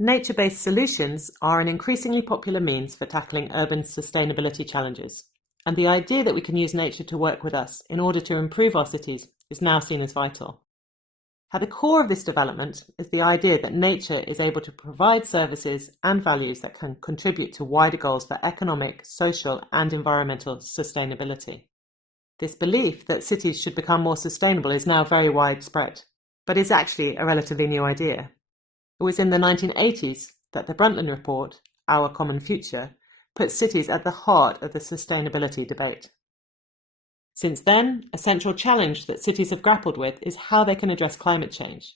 Nature-based solutions are an increasingly popular means for tackling urban sustainability challenges, and the idea that we can use nature to work with us in order to improve our cities is now seen as vital. At the core of this development is the idea that nature is able to provide services and values that can contribute to wider goals for economic, social, and environmental sustainability. This belief that cities should become more sustainable is now very widespread, but is actually a relatively new idea. It was in the 1980s that the Brundtland Report, Our Common Future, put cities at the heart of the sustainability debate. Since then, a central challenge that cities have grappled with is how they can address climate change,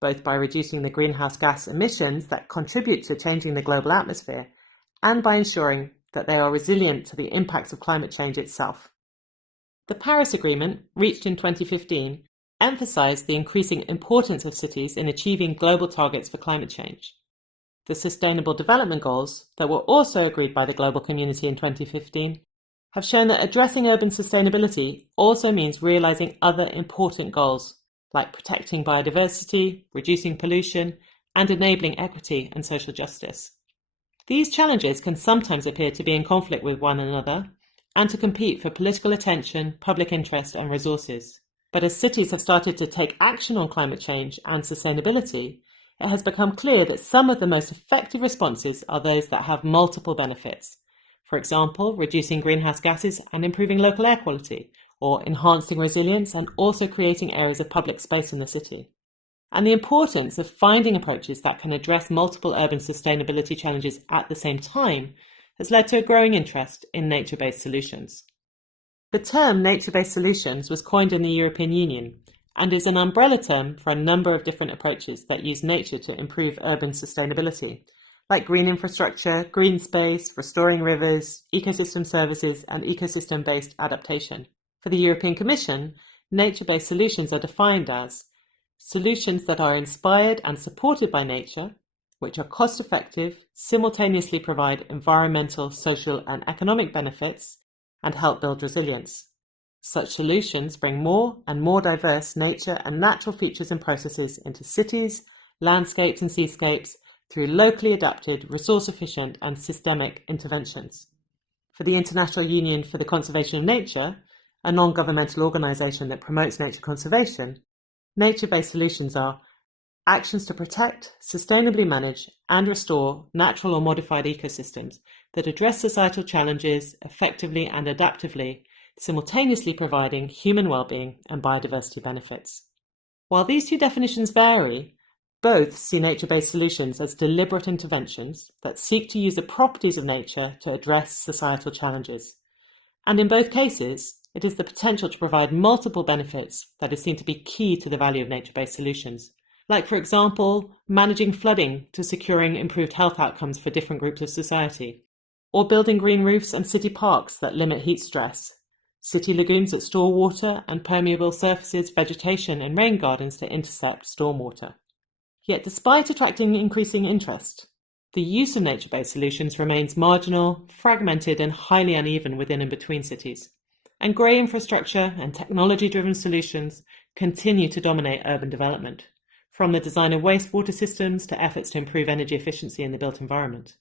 both by reducing the greenhouse gas emissions that contribute to changing the global atmosphere, and by ensuring that they are resilient to the impacts of climate change itself. The Paris Agreement, reached in 2015, emphasized the increasing importance of cities in achieving global targets for climate change. The Sustainable Development Goals, that were also agreed by the global community in 2015, have shown that addressing urban sustainability also means realizing other important goals, like protecting biodiversity, reducing pollution, and enabling equity and social justice. These challenges can sometimes appear to be in conflict with one another and to compete for political attention, public interest, and resources. But as cities have started to take action on climate change and sustainability, it has become clear that some of the most effective responses are those that have multiple benefits. For example, reducing greenhouse gases and improving local air quality, or enhancing resilience and also creating areas of public space in the city. And the importance of finding approaches that can address multiple urban sustainability challenges at the same time has led to a growing interest in nature-based solutions. The term nature-based solutions was coined in the European Union and is an umbrella term for a number of different approaches that use nature to improve urban sustainability, like green infrastructure, green space, restoring rivers, ecosystem services, and ecosystem-based adaptation. For the European Commission, nature-based solutions are defined as solutions that are inspired and supported by nature, which are cost-effective, simultaneously provide environmental, social, and economic benefits, and help build resilience. Such solutions bring more and more diverse nature and natural features and processes into cities, landscapes, and seascapes through locally adapted, resource-efficient, and systemic interventions. For the International Union for the Conservation of Nature, a non-governmental organisation that promotes nature conservation, nature-based solutions are actions to protect, sustainably manage, and restore natural or modified ecosystems that address societal challenges effectively and adaptively, simultaneously providing human well-being and biodiversity benefits. While these two definitions vary, both see nature-based solutions as deliberate interventions that seek to use the properties of nature to address societal challenges. And in both cases, it is the potential to provide multiple benefits that is seen to be key to the value of nature-based solutions. Like, for example, managing flooding to securing improved health outcomes for different groups of society, or building green roofs and city parks that limit heat stress, city lagoons that store water and permeable surfaces, vegetation and rain gardens to intercept stormwater. Yet despite attracting increasing interest, the use of nature-based solutions remains marginal, fragmented and highly uneven within and between cities, and grey infrastructure and technology-driven solutions continue to dominate urban development, from the design of wastewater systems to efforts to improve energy efficiency in the built environment.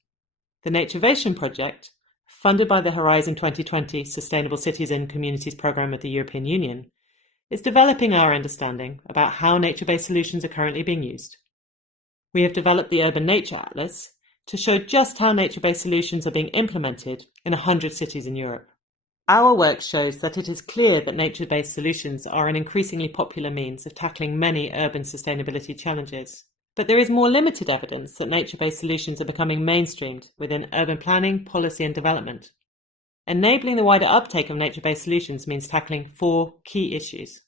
The Naturevation project, funded by the Horizon 2020 Sustainable Cities and Communities programme of the European Union, is developing our understanding about how nature-based solutions are currently being used. We have developed the Urban Nature Atlas to show just how nature-based solutions are being implemented in 100 cities in Europe. Our work shows that it is clear that nature-based solutions are an increasingly popular means of tackling many urban sustainability challenges. But there is more limited evidence that nature-based solutions are becoming mainstreamed within urban planning, policy and development. Enabling the wider uptake of nature-based solutions means tackling 4 key issues.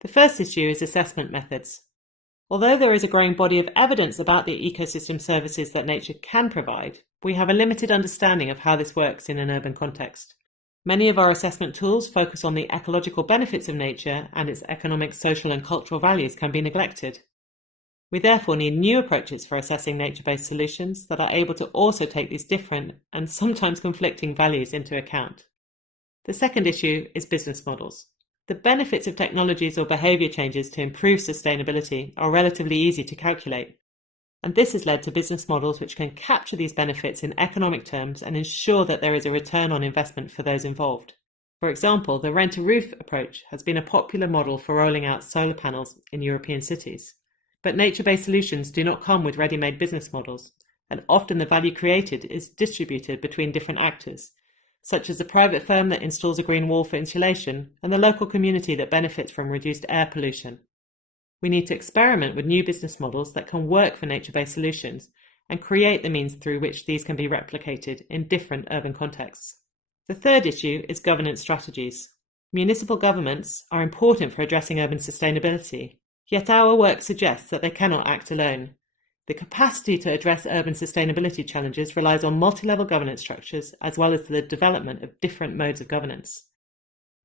The first issue is assessment methods. Although there is a growing body of evidence about the ecosystem services that nature can provide, we have a limited understanding of how this works in an urban context. Many of our assessment tools focus on the ecological benefits of nature, and its economic, social and cultural values can be neglected. We therefore need new approaches for assessing nature-based solutions that are able to also take these different and sometimes conflicting values into account. The second issue is business models. The benefits of technologies or behaviour changes to improve sustainability are relatively easy to calculate. And this has led to business models which can capture these benefits in economic terms and ensure that there is a return on investment for those involved. For example, the rent-a-roof approach has been a popular model for rolling out solar panels in European cities. But nature-based solutions do not come with ready-made business models, and often the value created is distributed between different actors, such as the private firm that installs a green wall for insulation and the local community that benefits from reduced air pollution. We need to experiment with new business models that can work for nature-based solutions and create the means through which these can be replicated in different urban contexts. The third issue is governance strategies. Municipal governments are important for addressing urban sustainability, yet our work suggests that they cannot act alone. The capacity to address urban sustainability challenges relies on multi-level governance structures as well as the development of different modes of governance.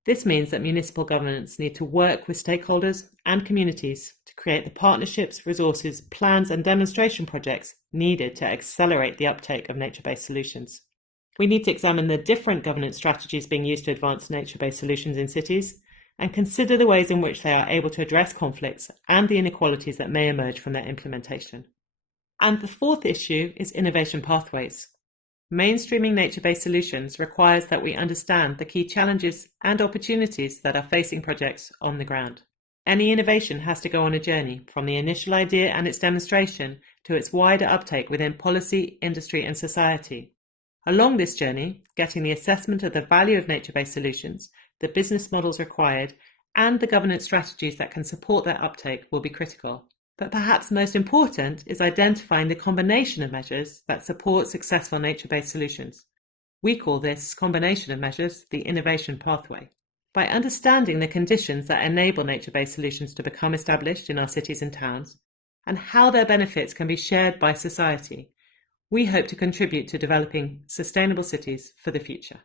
This means that municipal governments need to work with stakeholders and communities to create the partnerships, resources, plans and demonstration projects needed to accelerate the uptake of nature-based solutions. We need to examine the different governance strategies being used to advance nature-based solutions in cities and consider the ways in which they are able to address conflicts and the inequalities that may emerge from their implementation. And the fourth issue is innovation pathways. Mainstreaming nature-based solutions requires that we understand the key challenges and opportunities that are facing projects on the ground. Any innovation has to go on a journey from the initial idea and its demonstration to its wider uptake within policy, industry and society. Along this journey, getting the assessment of the value of nature-based solutions, the business models required, and the governance strategies that can support their uptake will be critical. But perhaps most important is identifying the combination of measures that support successful nature-based solutions. We call this combination of measures the innovation pathway. By understanding the conditions that enable nature-based solutions to become established in our cities and towns, and how their benefits can be shared by society, we hope to contribute to developing sustainable cities for the future.